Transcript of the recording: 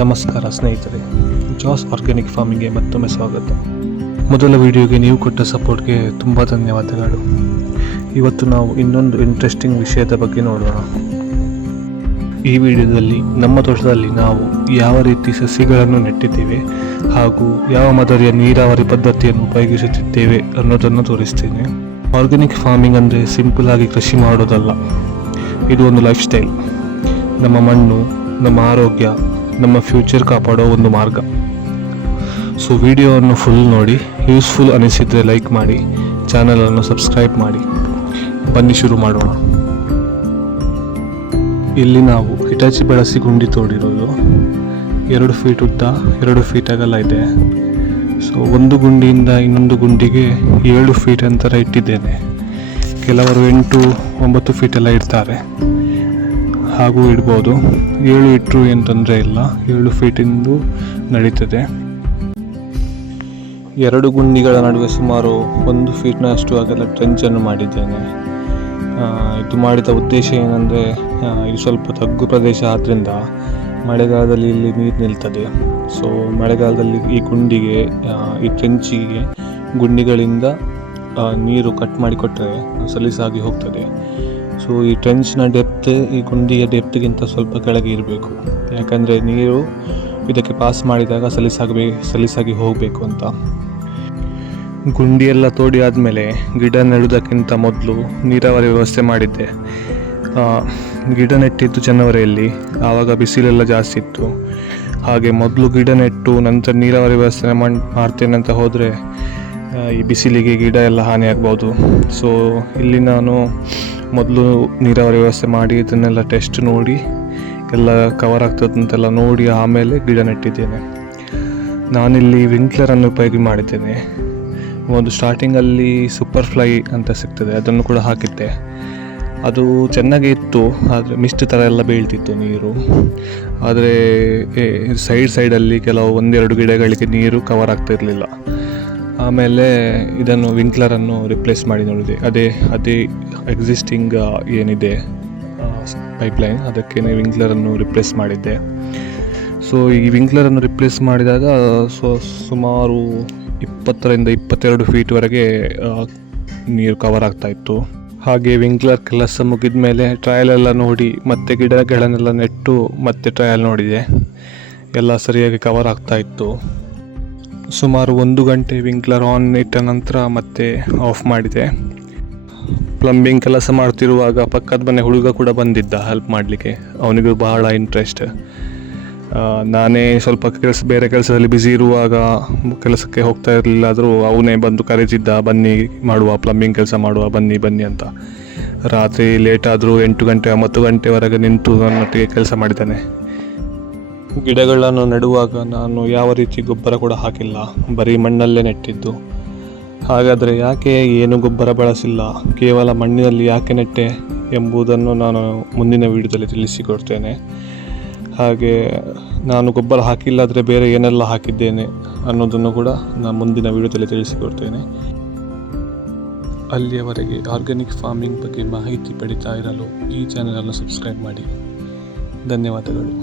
ನಮಸ್ಕಾರ ಸ್ನೇಹಿತರೆ, ಜಾಸ್ ಆರ್ಗ್ಯಾನಿಕ್ ಫಾರ್ಮಿಂಗ್ಗೆ ಮತ್ತೊಮ್ಮೆ ಸ್ವಾಗತ. ಮೊದಲ ವಿಡಿಯೋಗೆ ನೀವು ಕೊಟ್ಟ ಸಪೋರ್ಟ್ಗೆ ತುಂಬ ಧನ್ಯವಾದಗಳು. ಇವತ್ತು ನಾವು ಇನ್ನೊಂದು ಇಂಟ್ರೆಸ್ಟಿಂಗ್ ವಿಷಯದ ಬಗ್ಗೆ ನೋಡೋಣ. ಈ ವಿಡಿಯೋದಲ್ಲಿ ನಮ್ಮ ತೋಟದಲ್ಲಿ ನಾವು ಯಾವ ರೀತಿ ಸಸಿಗಳನ್ನು ನೆಟ್ಟಿದ್ದೇವೆ ಹಾಗೂ ಯಾವ ಮಾದರಿಯ ನೀರಾವರಿ ಪದ್ಧತಿಯನ್ನು ಉಪಯೋಗಿಸುತ್ತಿದ್ದೇವೆ ಅನ್ನೋದನ್ನು ತೋರಿಸ್ತೇನೆ. ಆರ್ಗ್ಯಾನಿಕ್ ಫಾರ್ಮಿಂಗ್ ಅಂದರೆ ಸಿಂಪಲ್ ಆಗಿ ಕೃಷಿ ಮಾಡೋದಲ್ಲ, ಇದು ಒಂದು ಲೈಫ್ ಸ್ಟೈಲ್. ನಮ್ಮ ಮಣ್ಣು, ನಮ್ಮ ಆರೋಗ್ಯ, ನಮ್ಮ ಫ್ಯೂಚರ್ ಕಾಪಾಡೋ ಒಂದು ಮಾರ್ಗ. ಸೊ ವಿಡಿಯೋವನ್ನು ಫುಲ್ ನೋಡಿ, ಯೂಸ್ಫುಲ್ ಅನಿಸಿದರೆ ಲೈಕ್ ಮಾಡಿ, ಚಾನಲನ್ನು ಸಬ್ಸ್ಕ್ರೈಬ್ ಮಾಡಿ. ಬನ್ನಿ ಶುರು ಮಾಡೋಣ. ಇಲ್ಲಿ ನಾವು ಹಿಟಾಚಿ ಬಳಸಿ ಗುಂಡಿ ತೋಡಿರೋದು. 2 ಫೀಟ್ ಉದ್ದ, 2 ಫೀಟ್ ಅಗಲ ಇದೆ. ಸೊ ಒಂದು ಗುಂಡಿಯಿಂದ ಇನ್ನೊಂದು ಗುಂಡಿಗೆ 7 ಫೀಟ್ ಅಂತರ ಇಟ್ಟಿದ್ದೇನೆ. ಕೆಲವರು 8-9 ಫೀಟ್ ಎಲ್ಲ ಇಡ್ತಾರೆ, ಹಾಗೂ ಇಡ್ಬೋದು. 7 ಇಟ್ಟರು ಏನು ತೊಂದರೆ ಇಲ್ಲ, 7 ಫೀಟಿಂದು ನಡೀತದೆ. 2 ಗುಂಡಿಗಳ ನಡುವೆ ಸುಮಾರು 1 ಫೀಟ್ನಷ್ಟು ಅಗಲ ಟ್ರೆಂಚನ್ನು ಮಾಡಿದ್ದೇನೆ. ಇದು ಮಾಡಿದ ಉದ್ದೇಶ ಏನಂದರೆ, ಇದು ಸ್ವಲ್ಪ ತಗ್ಗು ಪ್ರದೇಶ ಆದ್ದರಿಂದ ಮಳೆಗಾಲದಲ್ಲಿ ಇಲ್ಲಿ ನೀರು ನಿಲ್ತದೆ. ಸೊ ಮಳೆಗಾಲದಲ್ಲಿ ಈ ಗುಂಡಿಗೆ, ಈ ಟ್ರೆಂಚಿಗೆ ಗುಂಡಿಗಳಿಂದ ನೀರು ಕಟ್ ಮಾಡಿ ಕೊಟ್ಟರೆ ಸಲೀಸಾಗಿ ಹೋಗ್ತದೆ. ಸೊ ಈ ಟ್ರೆಂಚ್ನ ಡೆಪ್ತ್ ಈ ಗುಂಡಿಯ ಡೆಪ್ತ್ಗಿಂತ ಸ್ವಲ್ಪ ಕೆಳಗೆ ಇರಬೇಕು, ಯಾಕಂದರೆ ನೀರು ಇದಕ್ಕೆ ಪಾಸ್ ಮಾಡಿದಾಗ ಸಲೀಸಾಗಿ ಹೋಗಬೇಕು ಅಂತ. ಗುಂಡಿಯೆಲ್ಲ ತೋಡಿ ಆದಮೇಲೆ ಗಿಡ ನೆಡುವುದಕ್ಕಿಂತ ಮೊದಲು ನೀರಾವರಿ ವ್ಯವಸ್ಥೆ ಮಾಡಿದ್ದೆ. ಗಿಡ ನೆಟ್ಟಿದ್ದು ಜನವರಿಯಲ್ಲಿ, ಆವಾಗ ಬಿಸಿಲೆಲ್ಲ ಜಾಸ್ತಿ ಇತ್ತು. ಹಾಗೆ ಮೊದಲು ಗಿಡ ನೆಟ್ಟು ನಂತರ ನೀರಾವರಿ ವ್ಯವಸ್ಥೆ ಮಾಡ್ತೇನೆ ಅಂತ ಹೋದರೆ ಈ ಬಿಸಿಲಿಗೆ ಗಿಡ ಎಲ್ಲ ಹಾನಿ ಆಗ್ಬೋದು. ಸೊ ಇಲ್ಲಿ ನಾನು ಮೊದಲು ನೀರಾವರಿ ವ್ಯವಸ್ಥೆ ಮಾಡಿ ಇದನ್ನೆಲ್ಲ ಟೆಸ್ಟ್ ನೋಡಿ ಎಲ್ಲ ಕವರ್ ಆಗ್ತದಂತೆಲ್ಲ ನೋಡಿ ಆಮೇಲೆ ಗಿಡ ನೆಟ್ಟಿದ್ದೇನೆ. ನಾನಿಲ್ಲಿ ವಿಂಕ್ಲರನ್ನು ಉಪಯೋಗ ಮಾಡಿದ್ದೇನೆ. ಒಂದು ಸ್ಟಾರ್ಟಿಂಗಲ್ಲಿ ಸೂಪರ್ ಫ್ಲೈ ಅಂತ ಸಿಗ್ತದೆ, ಅದನ್ನು ಕೂಡ ಹಾಕಿದ್ದೆ. ಅದು ಚೆನ್ನಾಗೇ ಇತ್ತು, ಆದರೆ ಮಿಸ್ಟ್ ಥರ ಎಲ್ಲ ಬೀಳ್ತಿತ್ತು ನೀರು. ಆದರೆ ಸೈಡಲ್ಲಿ ಕೆಲವು 1-2 ಗಿಡಗಳಿಗೆ ನೀರು ಕವರ್ ಆಗ್ತಿರಲಿಲ್ಲ. ಆಮೇಲೆ ಇದನ್ನು ವಿಂಕ್ಲರನ್ನು ರಿಪ್ಲೇಸ್ ಮಾಡಿ ನೋಡಿದೆ. ಅದೇ ಎಕ್ಸಿಸ್ಟಿಂಗ್ ಏನಿದೆ ಪೈಪ್ಲೈನ್, ಅದಕ್ಕೆ ವಿಂಕ್ಲರನ್ನು ರಿಪ್ಲೇಸ್ ಮಾಡಿದ್ದೆ. ಸೊ ಈ ವಿಂಕ್ಲರನ್ನು ರಿಪ್ಲೇಸ್ ಮಾಡಿದಾಗ ಸುಮಾರು 20-22 ಫೀಟ್ವರೆಗೆ ನೀರು ಕವರ್ ಆಗ್ತಾಯಿತ್ತು. ಹಾಗೆ ವಿಂಕ್ಲರ್ ಕೆಲಸ ಮುಗಿದ ಮೇಲೆ ಟ್ರಯಲ್ ಎಲ್ಲ ನೋಡಿ ಮತ್ತೆ ಗಿಡಗಳನ್ನೆಲ್ಲ ನೆಟ್ಟು ಮತ್ತೆ ಟ್ರಯಲ್ ನೋಡಿದೆ. ಎಲ್ಲ ಸರಿಯಾಗಿ ಕವರ್ ಆಗ್ತಾಯಿತ್ತು. ಸುಮಾರು 1 ಗಂಟೆ ವಿಂಕ್ಲರ್ ಆನ್ ಇಟ್ಟ ನಂತರ ಮತ್ತೆ ಆಫ್ ಮಾಡಿದೆ. ಪ್ಲಂಬಿಂಗ್ ಕೆಲಸ ಮಾಡ್ತಿರುವಾಗ ಪಕ್ಕದ ಮನೆ ಹುಡುಗ ಕೂಡ ಬಂದಿದ್ದ ಹೆಲ್ಪ್ ಮಾಡಲಿಕ್ಕೆ. ಅವನಿಗೂ ಬಹಳ ಇಂಟ್ರೆಸ್ಟ್. ನಾನೇ ಸ್ವಲ್ಪ ಬೇರೆ ಕೆಲಸದಲ್ಲಿ ಬ್ಯುಸಿ ಇರುವಾಗ ಕೆಲಸಕ್ಕೆ ಹೋಗ್ತಾ ಇರಲಿಲ್ಲ, ಆದರೂ ಅವನೇ ಬಂದು ಕರೆದಿದ್ದ, ಬನ್ನಿ ಮಾಡುವ, ಪ್ಲಂಬಿಂಗ್ ಕೆಲಸ ಮಾಡುವ, ಬನ್ನಿ ಅಂತ. ರಾತ್ರಿ ಲೇಟ್ ಆದರೂ 8 ಗಂಟೆ 9 ಗಂಟೆವರೆಗೆ ನಿಂತು ನನ್ನೊಟ್ಟಿಗೆ ಕೆಲಸ ಮಾಡಿದ್ದಾನೆ. ಗಿಡಗಳನ್ನು ನೆಡುವಾಗ ನಾನು ಯಾವ ರೀತಿ ಗೊಬ್ಬರ ಕೂಡ ಹಾಕಿಲ್ಲ, ಬರೀ ಮಣ್ಣಲ್ಲೇ ನೆಟ್ಟಿದ್ದು. ಹಾಗಾದರೆ ಯಾಕೆ ಏನು ಗೊಬ್ಬರ ಬಳಸಿಲ್ಲ, ಕೇವಲ ಮಣ್ಣಿನಲ್ಲಿ ಯಾಕೆ ನೆಟ್ಟೆ ಎಂಬುದನ್ನು ನಾನು ಮುಂದಿನ ವಿಡಿಯೋದಲ್ಲಿ ತಿಳಿಸಿಕೊಡ್ತೇನೆ. ಹಾಗೆ ನಾನು ಗೊಬ್ಬರ ಹಾಕಿಲ್ಲಾದರೆ ಬೇರೆ ಏನೆಲ್ಲ ಹಾಕಿದ್ದೇನೆ ಅನ್ನೋದನ್ನು ಕೂಡ ನಾನು ಮುಂದಿನ ವಿಡಿಯೋದಲ್ಲಿ ತಿಳಿಸಿಕೊಡ್ತೇನೆ. ಅಲ್ಲಿಯವರೆಗೆ ಆರ್ಗ್ಯಾನಿಕ್ ಫಾರ್ಮಿಂಗ್ ಬಗ್ಗೆ ಮಾಹಿತಿ ಪಡಿತಾ ಇರಲು ಈ ಚಾನಲನ್ನು ಸಬ್ಸ್ಕ್ರೈಬ್ ಮಾಡಿ. ಧನ್ಯವಾದಗಳು.